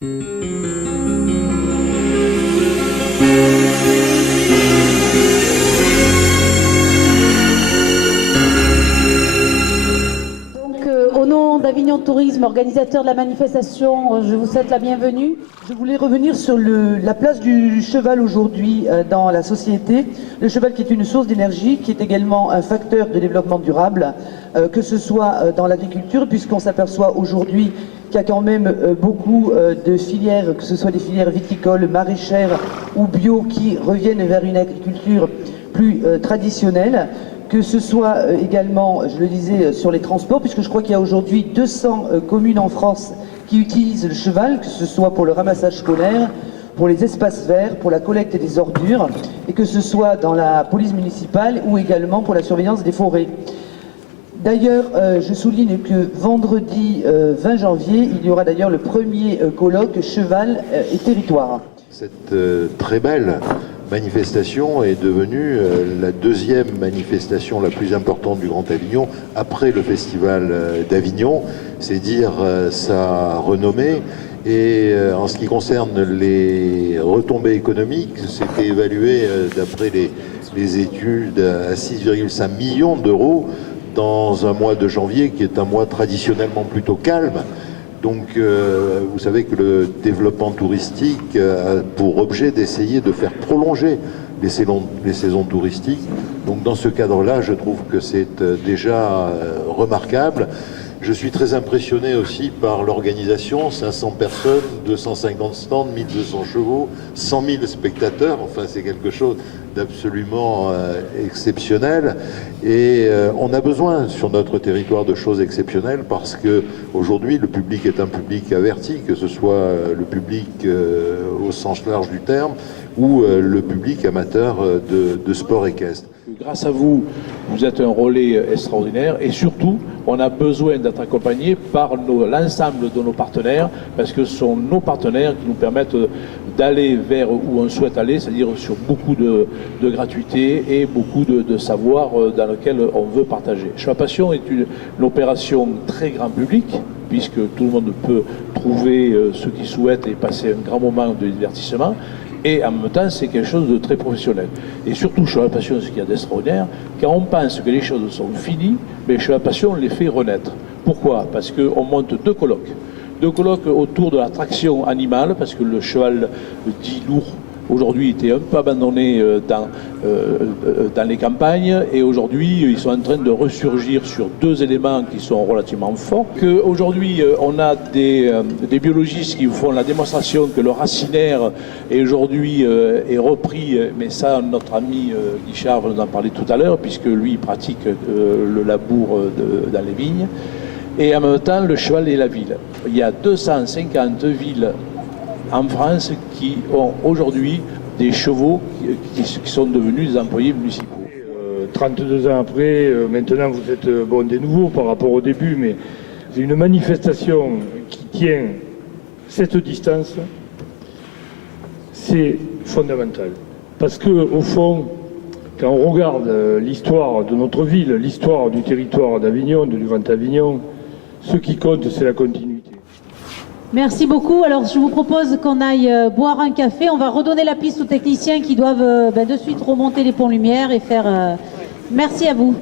Au nom d'Avignon Tourisme, organisateur de la manifestation, je vous souhaite la bienvenue. Je voulais revenir sur la place du cheval aujourd'hui dans la société. Le cheval qui est une source d'énergie, qui est également un facteur de développement durable, que ce soit dans l'agriculture, puisqu'on s'aperçoit aujourd'hui qu'il y a quand même beaucoup de filières, que ce soit des filières viticoles, maraîchères ou bio, qui reviennent vers une agriculture plus traditionnelle. Que ce soit également, je le disais, sur les transports, puisque je crois qu'il y a aujourd'hui 200 communes en France qui utilisent le cheval, que ce soit pour le ramassage scolaire, pour les espaces verts, pour la collecte des ordures, et que ce soit dans la police municipale ou également pour la surveillance des forêts. D'ailleurs, je souligne que vendredi 20 janvier, il y aura d'ailleurs le premier colloque cheval et territoire. Cette très belle manifestation est devenue la deuxième manifestation la plus importante du Grand Avignon après le Festival d'Avignon. C'est dire sa renommée. Et en ce qui concerne les retombées économiques, c'était évalué d'après les études à 6,5 millions d'euros dans un mois de janvier qui est un mois traditionnellement plutôt calme. Donc vous savez que le développement touristique a pour objet d'essayer de faire prolonger les saisons touristiques. Donc dans ce cadre-là, je trouve que c'est déjà remarquable. Je suis très impressionné aussi par l'organisation, 500 personnes, 250 stands, 1200 chevaux, 100 000 spectateurs, enfin c'est quelque chose d'absolument exceptionnel. Et on a besoin sur notre territoire de choses exceptionnelles parce que aujourd'hui le public est un public averti, que ce soit le public au sens large du terme ou le public amateur de sport équestre. Grâce à vous, vous êtes un relais extraordinaire et surtout, on a besoin d'être accompagné par l'ensemble de nos partenaires parce que ce sont nos partenaires qui nous permettent d'aller vers où on souhaite aller, c'est-à-dire sur beaucoup de gratuité et beaucoup de savoir dans lequel on veut partager. Cheval Passion est une opération très grand public puisque tout le monde peut trouver ce qu'il souhaite et passer un grand moment de divertissement. Et en même temps, c'est quelque chose de très professionnel. Et surtout, Cheval Passion, ce qu'il y a d'extraordinaire, quand on pense que les choses sont finies, mais Cheval Passion les fait renaître. Pourquoi? Parce qu'on monte deux colloques. Deux colloques autour de la traction animale, parce que le cheval dit lourd, aujourd'hui, était un peu abandonné dans les campagnes et aujourd'hui, ils sont en train de ressurgir sur deux éléments qui sont relativement forts. Aujourd'hui, on a des biologistes qui font la démonstration que le racinaire est aujourd'hui est repris, mais ça, notre ami Guichard va nous en parler tout à l'heure, puisque lui, il pratique le labour dans les vignes. Et en même temps, le cheval et la ville. Il y a 250 villes en France qui ont aujourd'hui des chevaux qui sont devenus des employés municipaux. 32 ans après, maintenant vous êtes des nouveaux par rapport au début, mais c'est une manifestation qui tient cette distance, c'est fondamental. Parce que au fond, quand on regarde l'histoire de notre ville, l'histoire du territoire d'Avignon, du Grand Avignon, ce qui compte, c'est la continuité. Merci beaucoup. Alors je vous propose qu'on aille boire un café. On va redonner la piste aux techniciens qui doivent de suite remonter les ponts lumière et faire... Merci à vous.